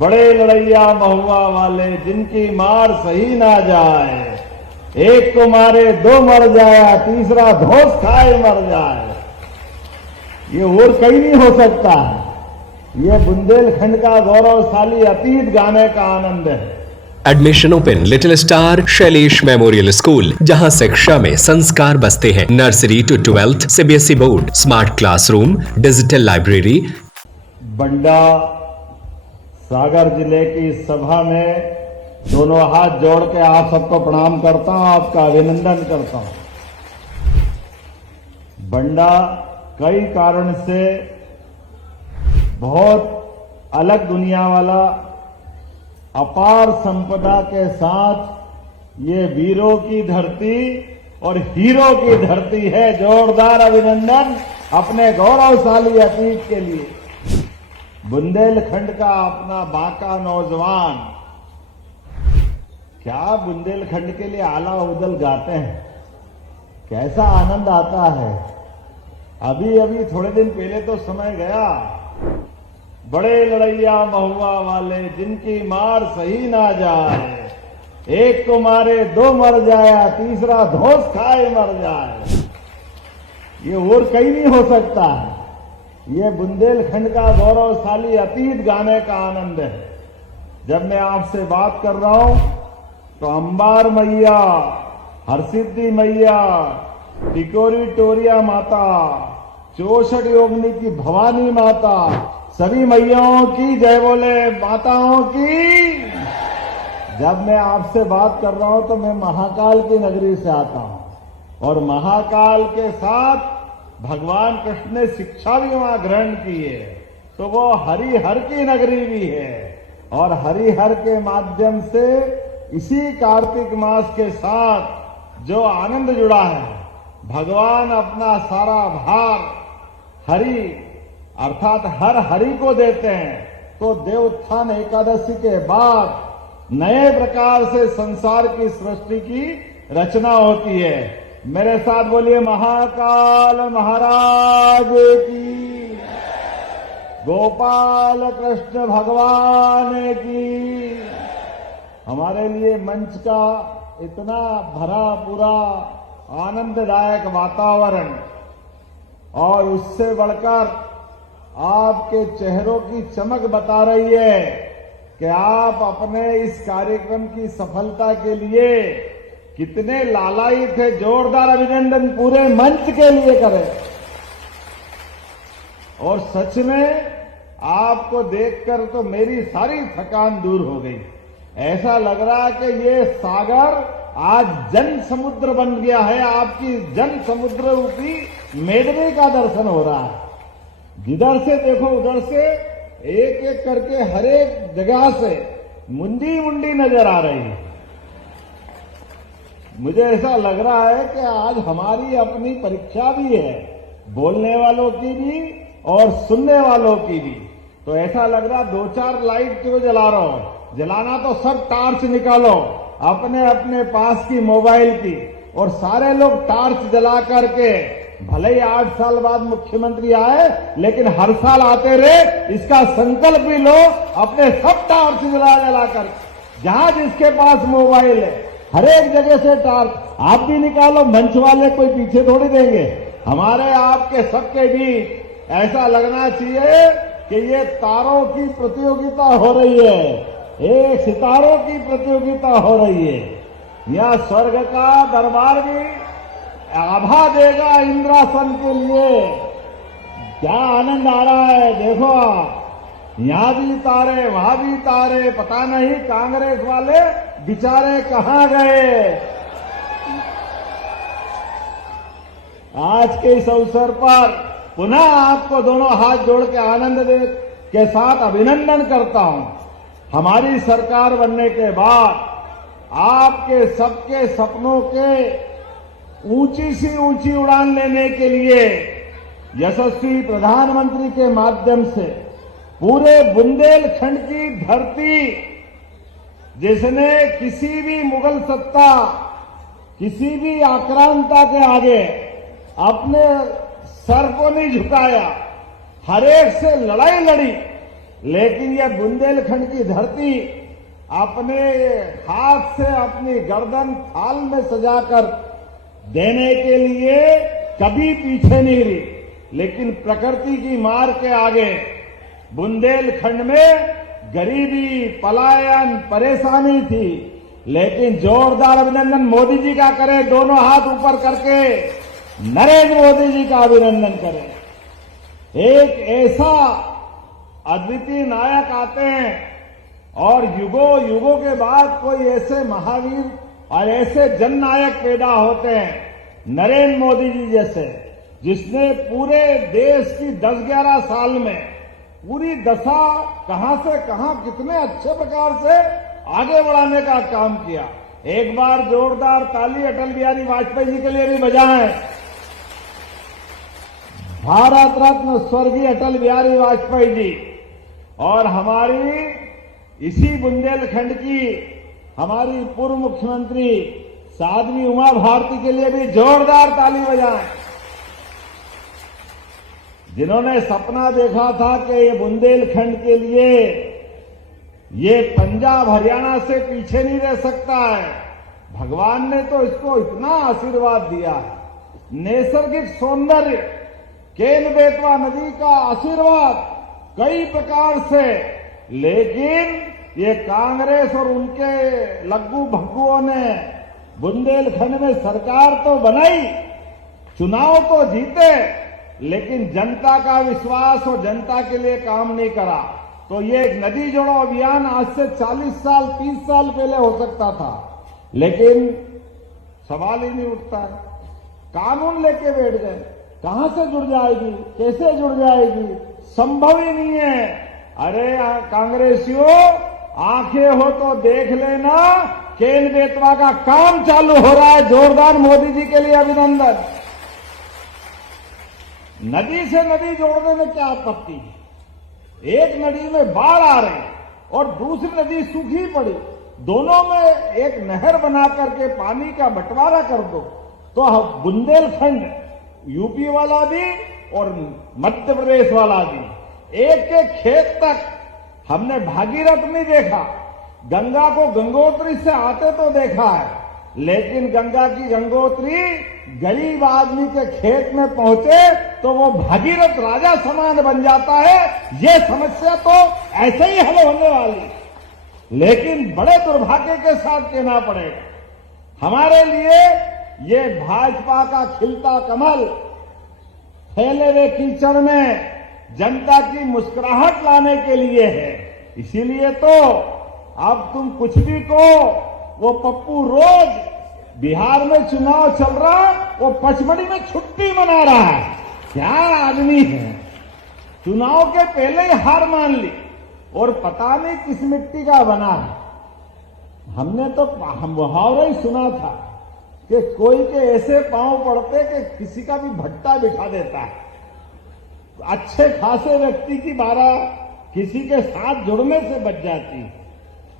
बड़े लड़ैया महुआ वाले जिनकी मार सही ना जाए, एक को मारे दो मर जाया, तीसरा धोस खाए मर जाए। ये और कहीं नहीं हो सकता है। ये बुंदेलखंड का गौरवशाली अतीत गाने का आनंद है। Admission open little star Shailesh memorial school, जहां शिक्षा में संस्कार बसते हैं। Nursery to 12th CBSE board, smart classroom, digital library. Banda Sagar जिले की सभा में दोनों हाथ जोड़ के आप सबको प्रणाम करता हूं, आपका अभिनंदन करता हूं। बंडा कई कारण से बहुत अलग दुनिया वाला अपार संपदा के साथ ये वीरों की धरती और हीरो की धरती है। जोरदार अभिनंदन अपने गौरवशाली अतीत के लिए। बुंदेलखंड का अपना बांका नौजवान क्या बुंदेलखंड के लिए आला उदल गाते हैं, कैसा आनंद आता है। अभी अभी थोड़े दिन पहले तो समय गया, बड़े लड़ैया महुआ वाले जिनकी मार सही ना जाए, एक को मारे दो मर जाया, तीसरा धोस खाए मर जाए। ये और कहीं नहीं हो सकता है। ये बुंदेलखंड का गौरवशाली अतीत गाने का आनंद है। जब मैं आपसे बात कर रहा हूं तो अंबार मैया, हरसिद्धि मैया, टिकोरी टोरिया माता, 64 योगिनी की भवानी माता, सभी मैयाओं की जय बोले, माताओं की। जब मैं आपसे बात कर रहा हूं तो मैं महाकाल की नगरी से आता हूं और महाकाल के साथ भगवान कृष्ण ने शिक्षा भी वहां ग्रहण की है, तो वो हरिहर की नगरी भी है। और हरिहर के माध्यम से इसी कार्तिक मास के साथ जो आनंद जुड़ा है, भगवान अपना सारा भार हरि अर्थात हर हरि को देते हैं। तो देवोत्थान एकादशी के बाद नए प्रकार से संसार की सृष्टि की रचना होती है। मेरे साथ बोलिए, महाकाल महाराज की, गोपाल कृष्ण भगवान की। हमारे लिए मंच का इतना भरा पूरा आनंददायक वातावरण और उससे बढ़कर आपके चेहरों की चमक बता रही है कि आप अपने इस कार्यक्रम की सफलता के लिए कितने लालाई थे। जोरदार अभिनंदन पूरे मंच के लिए करें। और सच में आपको देखकर तो मेरी सारी थकान दूर हो गई। ऐसा लग रहा है कि ये सागर आज जन समुद्र बन गया है। आपकी जन समुद्र रूपी मेडवे का दर्शन हो रहा है। जिधर से देखो उधर से एक एक करके हर एक जगह से मुंडी मुंडी नजर आ रही है। मुझे ऐसा लग रहा है कि आज हमारी अपनी परीक्षा भी है, बोलने वालों की भी और सुनने वालों की भी। तो ऐसा लग रहा 2-4 लाइट क्यों जला रहा हो, जलाना तो सब टार्च निकालो अपने अपने पास की मोबाइल की, और सारे लोग टार्च जला करके, भले ही 8 साल बाद मुख्यमंत्री आए लेकिन हर साल आते रहे, इसका संकल्प भी लो। अपने सब टार्च जला कर, जहां जिसके पास मोबाइल है हर एक जगह से टार्च आप भी निकालो। मंच वाले कोई पीछे थोड़ी देंगे। हमारे आपके सबके बीच ऐसा लगना चाहिए कि ये तारों की प्रतियोगिता हो रही है, एक सितारों की प्रतियोगिता हो रही है। यह स्वर्ग का दरबार भी आभा देगा इंद्रासन के लिए। क्या आनंद आ रहा है, देखो यहां भी तारे वहां भी तारे। पता नहीं कांग्रेस वाले बेचारे कहां गए। आज के इस अवसर पर पुनः आपको दोनों हाथ जोड़ के आनंद के साथ अभिनंदन करता हूं। हमारी सरकार बनने के बाद आपके सबके सपनों के ऊंची सी ऊंची उड़ान लेने के लिए यशस्वी प्रधानमंत्री के माध्यम से पूरे बुंदेलखंड की धरती, जिसने किसी भी मुगल सत्ता, किसी भी आक्रांता के आगे अपने सर को नहीं झुकाया, हर एक से लड़ाई लड़ी लेकिन ये बुंदेलखंड की धरती अपने हाथ से अपनी गर्दन थाल में सजाकर देने के लिए कभी पीछे नहीं रही। लेकिन प्रकृति की मार के आगे बुंदेलखंड में गरीबी, पलायन, परेशानी थी, लेकिन जोरदार अभिनंदन मोदी जी का करें, दोनों हाथ ऊपर करके नरेंद्र मोदी जी का अभिनंदन करें। एक ऐसा अद्वितीय नायक आते हैं और युगों युगों के बाद कोई ऐसे महावीर और ऐसे जननायक पैदा होते हैं नरेंद्र मोदी जी जैसे, जिसने पूरे देश की 10-11 साल में पूरी दशा कहां से कहां कितने अच्छे प्रकार से आगे बढ़ाने का काम किया। एक बार जोरदार ताली अटल बिहारी वाजपेयी जी के लिए भी बजाएं। भारत रत्न स्वर्गीय अटल बिहारी वाजपेयी जी और हमारी इसी बुंदेलखंड की हमारी पूर्व मुख्यमंत्री साध्वी उमा भारती के लिए भी जोरदार ताली बजाएं, जिन्होंने सपना देखा था कि ये बुंदेलखंड के लिए ये पंजाब हरियाणा से पीछे नहीं रह सकता है। भगवान ने तो इसको इतना आशीर्वाद दिया है। नैसर्गिक सौंदर्य, केन बेतवा नदी का आशीर्वाद कई प्रकार से, लेकिन ये कांग्रेस और उनके लग्गू भग्गुओं ने बुंदेलखंड में सरकार तो बनाई, चुनाव तो जीते, लेकिन जनता का विश्वास और जनता के लिए काम नहीं करा। तो ये एक नदी जोड़ो अभियान आज से 40 साल 30 साल पहले हो सकता था, लेकिन सवाल ही नहीं उठता है। कानून लेके बैठ गए, कहां से जुड़ जाएगी, कैसे जुड़ जाएगी, संभव ही नहीं है। अरे कांग्रेसियों, आंखें हो तो देख लेना, केन बेतवा का काम चालू हो रहा है। जोरदार मोदी जी के लिए अभिनंदन। नदी से नदी जोड़ने में क्या आपत्ति है? एक नदी में बाढ़ आ रही और दूसरी नदी सूखी पड़ी, दोनों में एक नहर बना करके पानी का बंटवारा कर दो, तो बुंदेलखंड यूपी वाला भी और मध्य प्रदेश वाला भी एक एक खेत तक। हमने भागीरथ नहीं देखा, गंगा को गंगोत्री से आते तो देखा है, लेकिन गंगा की गंगोत्री गरीब आदमी के खेत में पहुंचे तो वो भागीरथ राजा समान बन जाता है। ये समस्या तो ऐसे ही हल होने वाली, लेकिन बड़े दुर्भाग्य के साथ कहना पड़ेगा, हमारे लिए ये भाजपा का खिलता कमल फैले हुए कीचड़ में जनता की मुस्कुराहट लाने के लिए है। इसीलिए तो अब तुम कुछ भी कहो, वो पप्पू रोज बिहार में चुनाव चल रहा, वो पचमढ़ी में छुट्टी मना रहा है। क्या आदमी है, चुनाव के पहले ही हार मान ली और पता नहीं किस मिट्टी का बना है। हमने तो मुहावरा ही सुना था कि कोई के ऐसे पांव पड़ते कि किसी का भी भट्टा बिठा देता है। अच्छे खासे व्यक्ति की बारह किसी के साथ जुड़ने से बच जाती है।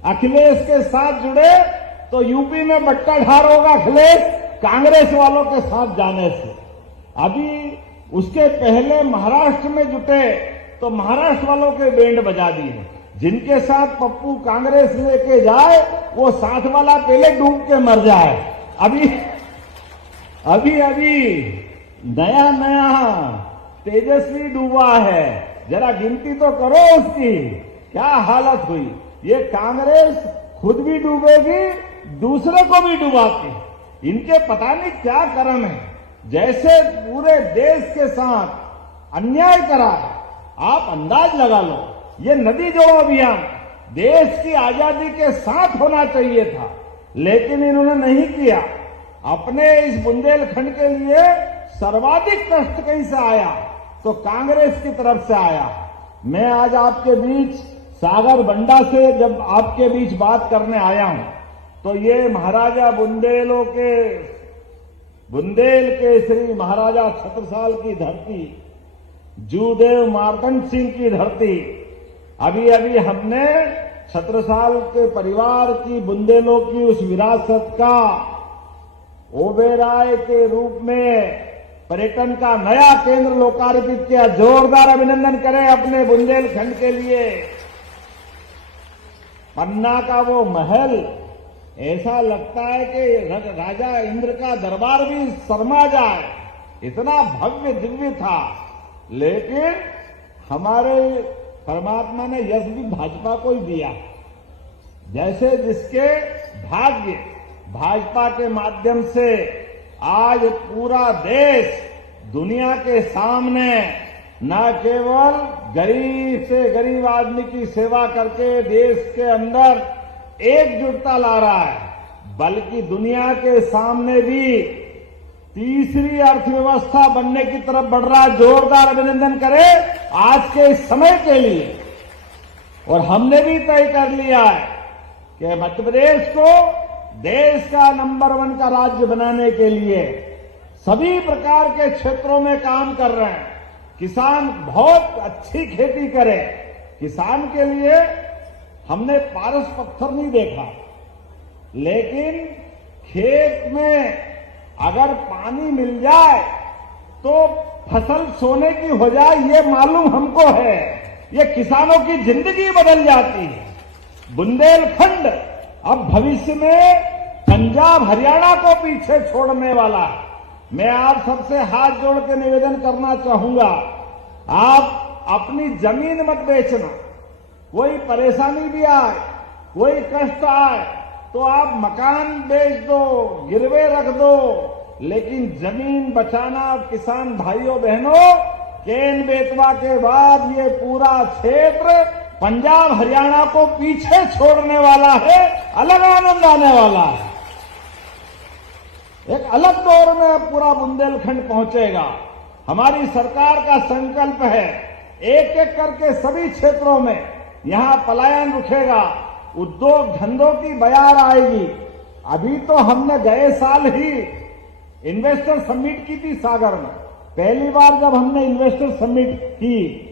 अखिलेश के साथ जुड़े तो यूपी में बट्टा ढार होगा अखिलेश कांग्रेस वालों के साथ जाने से। अभी उसके पहले महाराष्ट्र में जुटे तो महाराष्ट्र वालों के बैंड बजा दिए। जिनके साथ पप्पू कांग्रेस लेके जाए वो साथ वाला पहले डूब के मर जाए। अभी नया तेजस्वी डूबा है, जरा गिनती तो करो उसकी, क्या हालत हुई। ये कांग्रेस खुद भी डूबेगी, दूसरे को भी डुबाती। इनके पता नहीं क्या कर्म है, जैसे पूरे देश के साथ अन्याय करा है। आप अंदाज लगा लो, ये नदी जोड़ो अभियान देश की आजादी के साथ होना चाहिए था, लेकिन इन्होंने नहीं किया। अपने इस बुंदेलखंड के लिए सर्वाधिक कष्ट कहीं से आया तो कांग्रेस की तरफ से आया। मैं आज आपके बीच सागर बंडा से जब आपके बीच बात करने आया हूं तो ये महाराजा बुंदेल के श्री महाराजा छत्रसाल की धरती, जूदेव मार्तंड सिंह की धरती, अभी हमने छत्रसाल के परिवार की बुंदेलों की उस विरासत का ओबेराय के रूप में पर्यटन का नया केंद्र लोकार्पित किया। जोरदार अभिनंदन करें अपने बुंदेलखंड के लिए। पन्ना का वो महल ऐसा लगता है कि राजा इंद्र का दरबार भी शर्मा जाए, इतना भव्य दिव्य था। लेकिन हमारे परमात्मा ने यश भी भाजपा को ही दिया। जैसे जिसके भाग्य, भाजपा के माध्यम से आज पूरा देश दुनिया के सामने न केवल गरीब से गरीब आदमी की सेवा करके देश के अंदर एकजुटता ला रहा है, बल्कि दुनिया के सामने भी तीसरी अर्थव्यवस्था बनने की तरफ बढ़ रहा है। जोरदार अभिनंदन करें आज के इस समय के लिए। और हमने भी तय कर लिया है कि मध्य प्रदेश को देश का नंबर 1 का राज्य बनाने के लिए सभी प्रकार के क्षेत्रों में काम कर रहे हैं। किसान बहुत अच्छी खेती करे, किसान के लिए हमने पारस पत्थर नहीं देखा, लेकिन खेत में अगर पानी मिल जाए तो फसल सोने की हो जाए, ये मालूम हमको है। ये किसानों की जिंदगी बदल जाती है। बुंदेलखंड अब भविष्य में पंजाब हरियाणा को पीछे छोड़ने वाला है। मैं आप सबसे हाथ जोड़ के निवेदन करना चाहूंगा, आप अपनी जमीन मत बेचना। कोई परेशानी भी आए, कोई कष्ट आए तो आप मकान बेच दो, गिरवे रख दो, लेकिन जमीन बचाना। किसान भाइयों बहनों, केन बेतवा के बाद ये पूरा क्षेत्र पंजाब हरियाणा को पीछे छोड़ने वाला है, अलग आनंद आने वाला है। एक अलग दौर में पूरा बुंदेलखंड पहुंचेगा। हमारी सरकार का संकल्प है, एक एक करके सभी क्षेत्रों में यहां पलायन रुकेगा, उद्योग धंधों की बयार आएगी। अभी तो हमने गए साल ही इन्वेस्टर समिट की थी सागर में। पहली बार जब हमने इन्वेस्टर समिट की,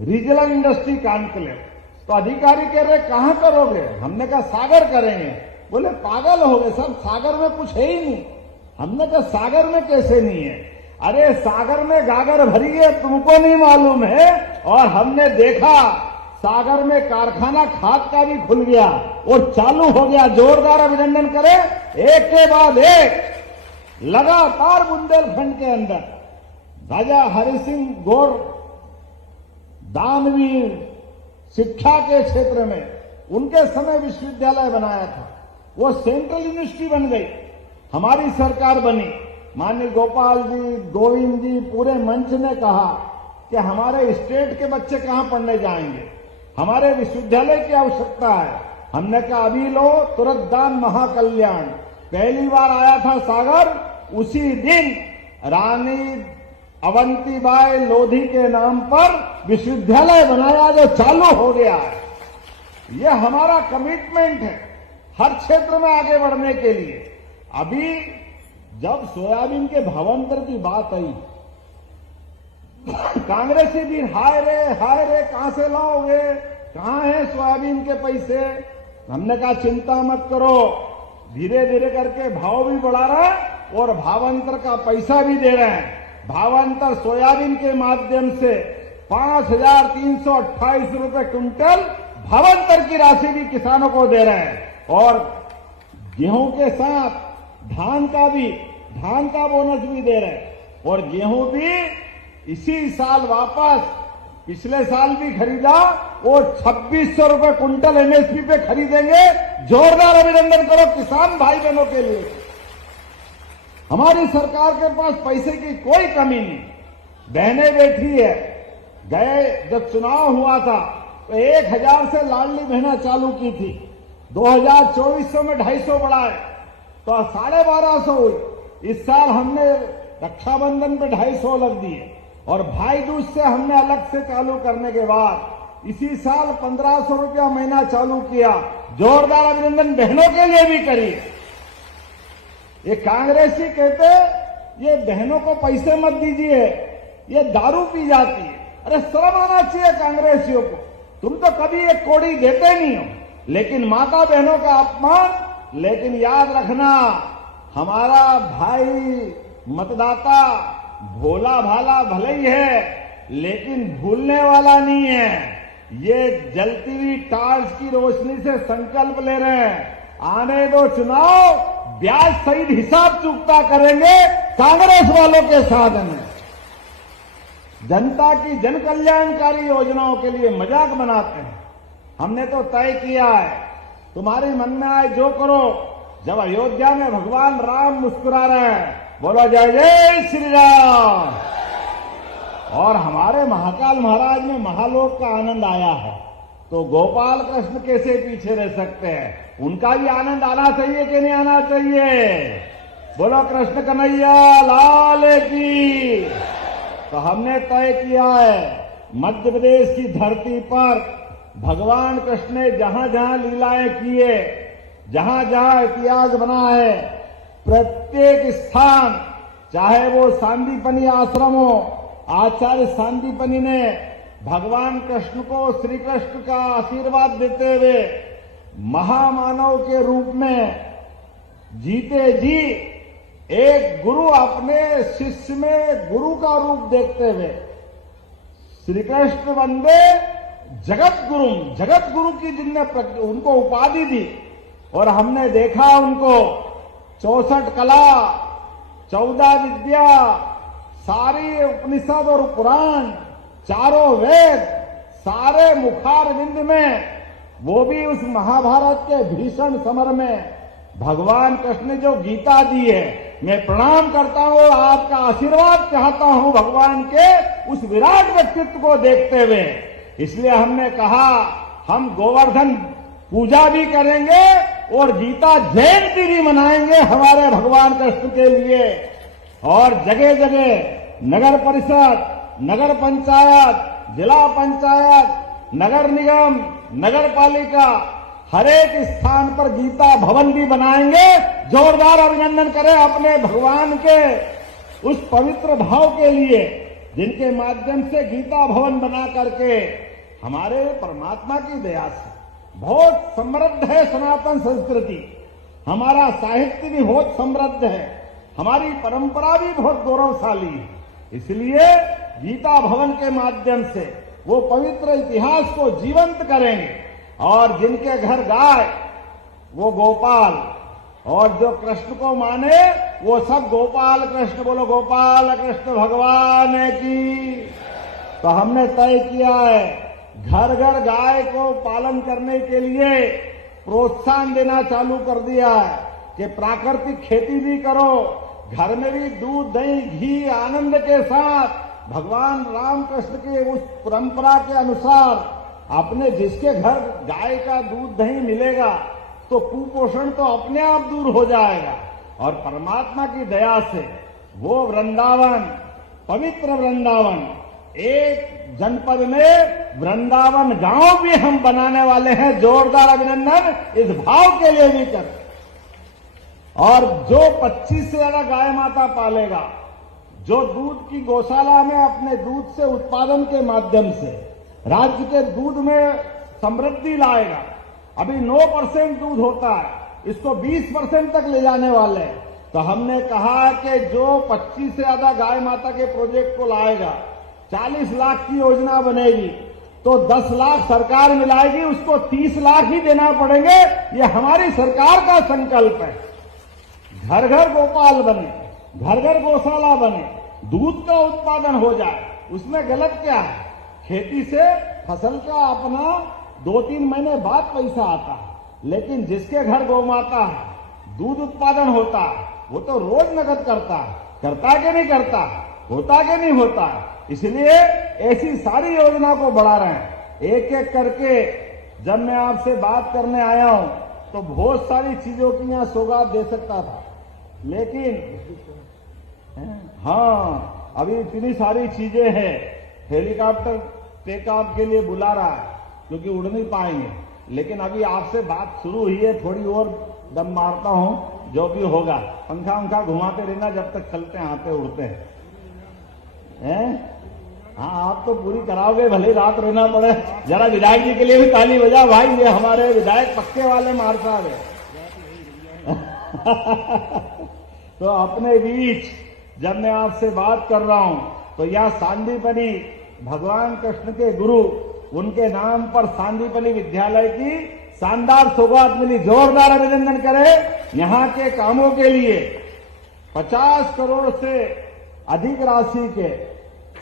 रीजनल इंडस्ट्री कॉन्क्लेव, तो अधिकारी कह रहे कहां करोगे? हमने कहा सागर करेंगे। बोले पागल हो गए सब, सागर में कुछ है ही नहीं। हमने कहा सागर में कैसे नहीं है? अरे सागर में गागर भरी है, तुमको नहीं मालूम है। और हमने देखा सागर में कारखाना खाद का भी खुल गया और चालू हो गया। जोरदार अभिनंदन करें, एक के बाद एक लगातार बुंदेलखंड के अंदर राजा हरि सिंह गौर दानवीर शिक्षा के क्षेत्र में उनके समय विश्वविद्यालय बनाया था, वो सेंट्रल यूनिवर्सिटी बन गई। हमारी सरकार बनी, माननीय गोपाल जी, गोविंद जी, पूरे मंच ने कहा कि हमारे स्टेट के बच्चे कहां पढ़ने जाएंगे, हमारे विश्वविद्यालय की आवश्यकता है। हमने कहा अभी लो, तुरंत दान महाकल्याण। पहली बार आया था सागर, उसी दिन रानी अवंतीबाई लोधी के नाम पर विश्वविद्यालय बनाया जो चालू हो गया है। यह हमारा कमिटमेंट है हर क्षेत्र में आगे बढ़ने के लिए। अभी जब सोयाबीन के भावांतर की बात आई, कांग्रेसी भी हाय रे कहां से लाओगे, कहां है सोयाबीन के पैसे? हमने कहा चिंता मत करो, धीरे धीरे करके भाव भी बढ़ा रहा है और भावांतर का पैसा भी दे रहे हैं। भावांतर सोयाबीन के माध्यम से 5,328 रुपए क्विंटल भावांतर की राशि भी किसानों को दे रहे हैं। और गेहूं के साथ धान का बोनस भी दे रहे हैं। और गेहूं भी इसी साल वापस, पिछले साल भी खरीदा और 2,600 रुपए क्विंटल एमएसपी पे खरीदेंगे। जोरदार अभिनंदन करो किसान भाई बहनों के लिए। हमारी सरकार के पास पैसे की कोई कमी नहीं, बहनें बैठी है। गए जब चुनाव हुआ था तो 1,000 से लाडली बहना चालू की थी, 2024 में 250 बढ़ाए तो 1,250 हुई। इस साल हमने रक्षाबंधन पे 250 लग दिए और भाई दूज से हमने अलग से चालू करने के बाद इसी साल 1,500 रुपया महीना चालू किया। जोरदार अभिनंदन बहनों के लिए भी करिए। ये कांग्रेसी कहते ये बहनों को पैसे मत दीजिए, ये दारू पी जाती है। अरे शर्म आना चाहिए कांग्रेसियों को, तुम तो कभी एक कौड़ी देते नहीं हो, लेकिन माता बहनों का अपमान। लेकिन याद रखना, हमारा भाई मतदाता भोला भाला भले ही है, लेकिन भूलने वाला नहीं है। ये जलती हुई टार्च की रोशनी से संकल्प ले रहे हैं, आने दो चुनाव, ब्याज सहित हिसाब चुकता करेंगे कांग्रेस वालों के साथ में। जनता की जन कल्याणकारी योजनाओं के लिए मजाक बनाते हैं। हमने तो तय किया है, तुम्हारे मन में आए जो करो। जब अयोध्या में भगवान राम मुस्कुरा रहे हैं, बोलो जय जय श्री राम। और हमारे महाकाल महाराज में महालोक का आनंद आया है, तो गोपाल कृष्ण कैसे पीछे रह सकते हैं? उनका भी आनंद आना चाहिए कि नहीं आना चाहिए? बोलो कृष्ण कन्हैया लाल की। तो हमने तय किया है, मध्य प्रदेश की धरती पर भगवान कृष्ण ने जहां जहां लीलाएं किए, जहां जहां इतिहास बना है, प्रत्येक स्थान, चाहे वो सांदीपनी आश्रम हो, आचार्य सांदीपनी ने भगवान कृष्ण को श्री कृष्ण का आशीर्वाद देते हुए महामानव के रूप में जीते जी एक गुरु अपने शिष्य में गुरु का रूप देखते हुए श्री कृष्ण वंदे जगत गुरु, जगत गुरु की जिनने उनको उपाधि दी। और हमने देखा उनको 64 कला, 14 विद्या, सारी उपनिषद और पुराण, चारों वेद, सारे मुखारविंद में, वो भी उस महाभारत के भीषण समर में भगवान कृष्ण ने जो गीता दी है, मैं प्रणाम करता हूं और आपका आशीर्वाद चाहता हूं भगवान के उस विराट व्यक्तित्व को देखते हुए। इसलिए हमने कहा हम गोवर्धन पूजा भी करेंगे और गीता जयंती भी मनाएंगे हमारे भगवान कृष्ण के लिए। और जगह जगह नगर परिषद, नगर पंचायत, जिला पंचायत, नगर निगम, नगर पालिका, हर एक स्थान पर गीता भवन भी बनाएंगे। जोरदार अभिनंदन करें अपने भगवान के उस पवित्र भाव के लिए, जिनके माध्यम से गीता भवन बना करके हमारे परमात्मा की दया से बहुत समृद्ध है सनातन संस्कृति, हमारा साहित्य भी बहुत समृद्ध है, हमारी परंपरा भी बहुत गौरवशाली है। इसलिए गीता भवन के माध्यम से वो पवित्र इतिहास को जीवंत करेंगे। और जिनके घर गाय वो गोपाल, और जो कृष्ण को माने वो सब गोपाल कृष्ण। बोलो गोपाल कृष्ण भगवान की। तो हमने तय किया है, घर घर गाय को पालन करने के लिए प्रोत्साहन देना चालू कर दिया है कि प्राकृतिक खेती भी करो, घर में भी दूध दही घी आनंद के साथ भगवान राम कृष्ण के उस परंपरा के अनुसार अपने जिसके घर गाय का दूध दही मिलेगा तो कुपोषण तो अपने आप दूर हो जाएगा। और परमात्मा की दया से वो वृंदावन, पवित्र वृंदावन, एक जनपद में वृंदावन गांव भी हम बनाने वाले हैं। जोरदार अभिनंदन इस भाव के लिए भी कर। और जो 25 से ज्यादा गाय माता पालेगा, जो दूध की गौशाला में अपने दूध से उत्पादन के माध्यम से राज्य के दूध में समृद्धि लाएगा। अभी 9% दूध होता है, इसको 20% तक ले जाने वाले हैं। तो हमने कहा कि जो 25 से ज्यादा गाय माता के प्रोजेक्ट को लाएगा, 40 लाख की योजना बनेगी, तो 10 लाख सरकार मिलाएगी, उसको 30 लाख ही देना पड़ेंगे। ये हमारी सरकार का संकल्प है। घर घर गोपाल बने, घर घर गौशाला बने, दूध का उत्पादन हो जाए। उसमें गलत क्या है? खेती से फसल का अपना 2-3 महीने बाद पैसा आता है, लेकिन जिसके घर गौ माता है, दूध उत्पादन होता है, वो तो रोज नकद करता है। करता कि नहीं करता? होता कि नहीं होता? इसलिए ऐसी सारी योजना को बढ़ा रहे हैं। एक एक करके जब मैं आपसे बात करने आया हूं तो बहुत सारी चीजों की यहां सौगात दे सकता था, लेकिन हाँ अभी इतनी सारी चीजें हैं। हेलीकॉप्टर टेक ऑफ के लिए बुला रहा है क्योंकि उड़ नहीं पाएंगे, लेकिन अभी आपसे बात शुरू हुई है, थोड़ी और दम मारता हूं, जो भी होगा। पंखा उंखा घुमाते रहना जब तक चलते हैं, आते उड़ते हैं। हाँ आप तो पूरी कराओगे, भले रात रहना पड़े। जरा विधायक जी के लिए भी ताली बजा भाई, ये हमारे विधायक पक्के वाले मार साहब है। तो अपने बीच जब मैं आपसे बात कर रहा हूं तो यह सांदीपनी भगवान कृष्ण के गुरु उनके नाम पर सांदीपनि विद्यालय की शानदार सौगात मिली। जोरदार अभिनंदन करें। यहाँ के कामों के लिए 50 करोड़ से अधिक राशि के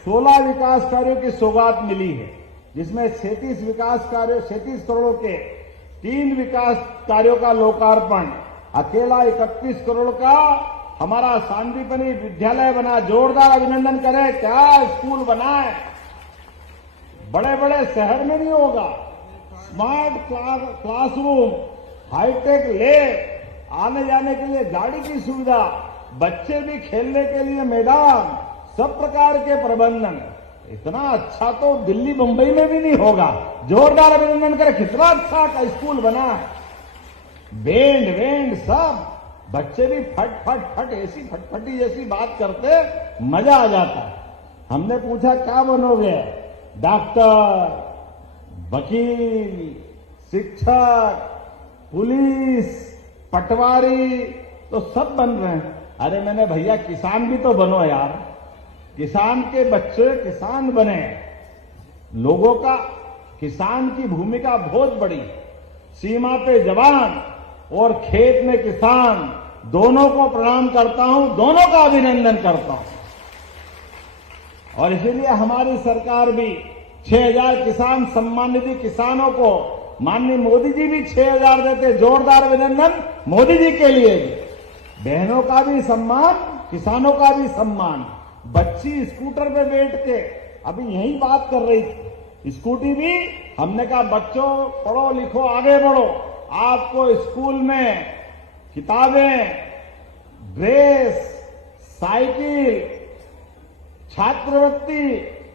16 विकास कार्यों की सौगात मिली है, जिसमें 36 करोड़ के 3 विकास कार्यों का लोकार्पण, अकेला 31 करोड़ का हमारा सांदीपनि विद्यालय बना। जोरदार अभिनंदन करें। क्या स्कूल बना है, बड़े बड़े शहर में नहीं होगा। स्मार्ट क्लासरूम, हाईटेक लैब, आने जाने के लिए गाड़ी की सुविधा, बच्चे भी खेलने के लिए मैदान, सब प्रकार के प्रबंधन। इतना अच्छा तो दिल्ली मुंबई में भी नहीं होगा। जोरदार अभिनंदन करें। कितना अच्छा का स्कूल बना है। बैंड सब, बच्चे भी फट ऐसी फटफटी जैसी बात करते, मजा आ जाता। हमने पूछा क्या बनोगे? डॉक्टर, वकील, शिक्षक, पुलिस, पटवारी, तो सब बन रहे हैं। अरे मैंने भैया किसान भी तो बनो यार, किसान के बच्चे किसान बने। लोगों का किसान की भूमिका बहुत बड़ी। सीमा पे जवान और खेत में किसान, दोनों को प्रणाम करता हूं, दोनों का अभिनंदन करता हूं। और इसीलिए हमारी सरकार भी 6,000 किसान सम्मान निधि किसानों को, माननीय मोदी जी भी 6,000 देते। जोरदार अभिनंदन मोदी जी के लिए भी। बहनों का भी सम्मान, किसानों का भी सम्मान। बच्ची स्कूटर पे बैठ के अभी यही बात कर रही थी, स्कूटी भी हमने कहा बच्चों पढ़ो लिखो आगे बढ़ो, आपको स्कूल में किताबें, ड्रेस, साइकिल, छात्रवृत्ति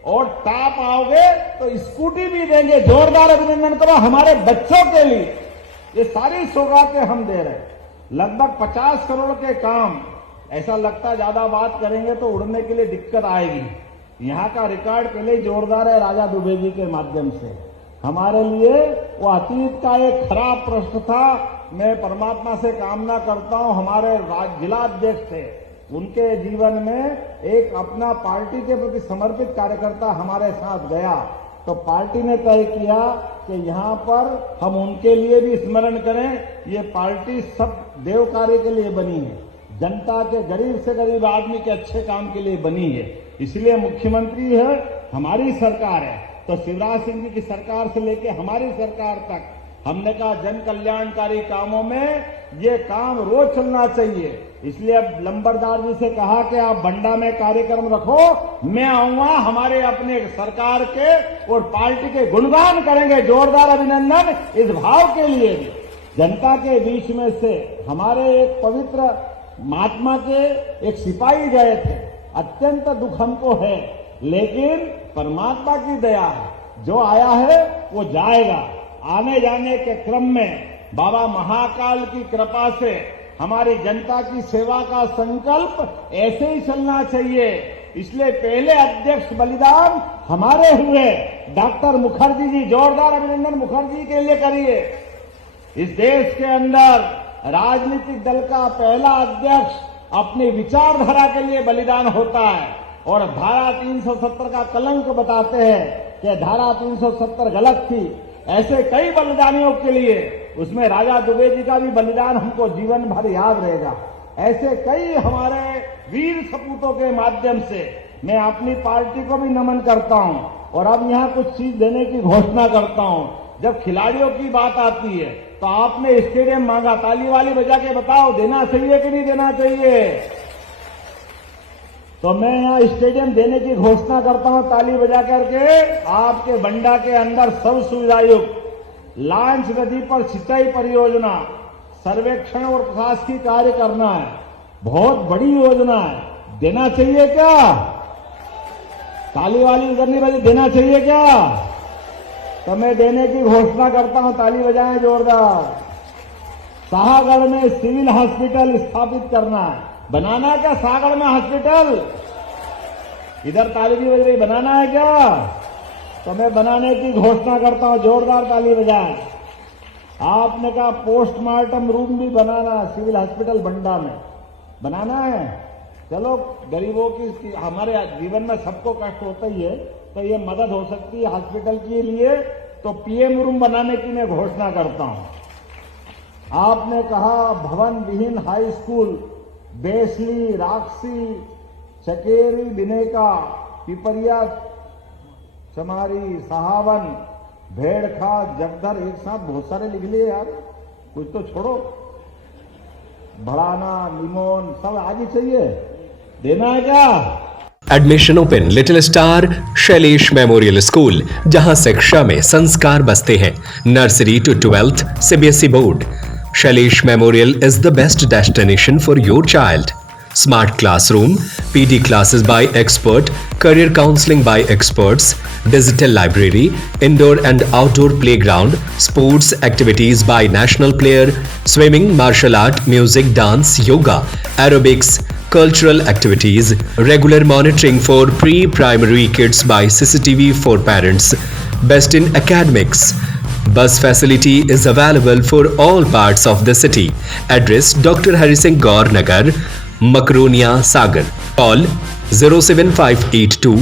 और टॉप आओगे तो स्कूटी भी देंगे। जोरदार अभिनंदन करो हमारे बच्चों के लिए। ये सारी सौगातें हम दे रहे हैं। लगभग 50 करोड़ के काम। ऐसा लगता ज्यादा बात करेंगे तो उड़ने के लिए दिक्कत आएगी। यहाँ का रिकॉर्ड पहले ही जोरदार है राजा दुबे जी के माध्यम से। हमारे लिए वो अतीत का एक खराब प्रश्न था। मैं परमात्मा से कामना करता हूं हमारे जिला अध्यक्ष थे, उनके जीवन में एक अपना पार्टी के प्रति समर्पित कार्यकर्ता हमारे साथ गया, तो पार्टी ने तय किया कि यहाँ पर हम उनके लिए भी स्मरण करें। ये पार्टी सब देव कार्य के लिए बनी है, जनता के गरीब से गरीब आदमी के अच्छे काम के लिए बनी है। इसलिए मुख्यमंत्री है, हमारी सरकार है, तो शिवराज सिंह जी की सरकार से लेकर हमारी सरकार तक हमने कहा जन कल्याणकारी कामों में ये काम रोज चलना चाहिए। इसलिए अब लंबरदार जी से कहा कि आप बंडा में कार्यक्रम रखो, मैं आऊंगा, हमारे अपने सरकार के और पार्टी के गुणगान करेंगे। जोरदार अभिनंदन इस भाव के लिए भी। जनता के बीच में से हमारे एक पवित्र महात्मा के एक सिपाही गए थे। अत्यंत दुख हमको है, लेकिन परमात्मा की दया है, जो आया है वो जाएगा। आने जाने के क्रम में बाबा महाकाल की कृपा से हमारी जनता की सेवा का संकल्प ऐसे ही चलना चाहिए। इसलिए पहले अध्यक्ष बलिदान हमारे हुए डॉक्टर मुखर्जी जी। जोरदार अभिनंदन मुखर्जी के लिए करिए। इस देश के अंदर राजनीतिक दल का पहला अध्यक्ष अपनी विचारधारा के लिए बलिदान होता है, और धारा 370 का कलंक बताते हैं कि धारा 370 गलत थी। ऐसे कई बलिदानियों के लिए, उसमें राजा दुबे जी का भी बलिदान हमको जीवन भर याद रहेगा। ऐसे कई हमारे वीर सपूतों के माध्यम से मैं अपनी पार्टी को भी नमन करता हूं, और अब यहां कुछ चीज देने की घोषणा करता हूं। जब खिलाड़ियों की बात आती है तो आपने स्टेडियम मांगा, ताली वाली बजा के बताओ देना चाहिए कि नहीं देना चाहिए? तो मैं यहां स्टेडियम देने की घोषणा करता हूं ताली बजा करके। आपके बंडा के अंदर सब सुविधायुक्त लांच नदी पर सिंचाई परियोजना, सर्वेक्षण और प्रशासकीय कार्य करना है। बहुत बड़ी योजना है, देना चाहिए क्या? ताली वाली करनी बजे देना चाहिए क्या? तो मैं देने की घोषणा करता हूं, ताली बजाएं जोरदार। शाहगढ़ में सिविल हॉस्पिटल स्थापित करना है, बनाना है क्या? शाहगढ़ में हॉस्पिटल इधर ताली भी बज रही, बनाना है क्या? तो मैं बनाने की घोषणा करता हूं, जोरदार ताली बजाएं। आपने कहा पोस्टमार्टम रूम भी बनाना है, सिविल हॉस्पिटल बंडा में बनाना है। चलो गरीबों की, हमारे जीवन में सबको कष्ट होता ही है, तो ये मदद हो सकती है हॉस्पिटल के लिए, तो पीएम रूम बनाने की मैं घोषणा करता हूं। आपने कहा भवन विहीन हाई स्कूल बेसली, राक्षी, चकेरी, बिनेका, पिपरिया, चमारी, सहावन, भेड़खा, जगदर, एक साथ बहुत सारे लिख लिए यार, कुछ तो छोड़ो। बढ़ाना, लिमोन सब आगे चाहिए, देना है क्या? Admission open little star Shailesh memorial school, जहां शिक्षा में संस्कार बसते हैं। Nursery to 12th CBSE board. Shailesh memorial is the best destination for your child. Smart classroom, PD classes by expert, career counseling by experts, digital library, indoor and outdoor playground, sports activities by national player, swimming, martial art, music, dance, yoga, aerobics, cultural activities, regular monitoring for pre-primary kids by CCTV for parents, best in academics. Bus facility is available for all parts of the city. Address Dr. Hari Singh Gaur Nagar, Makronia, Sagar. Call 07582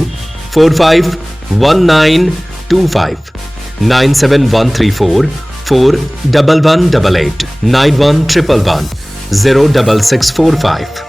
451925 97134 41188 91111 06645.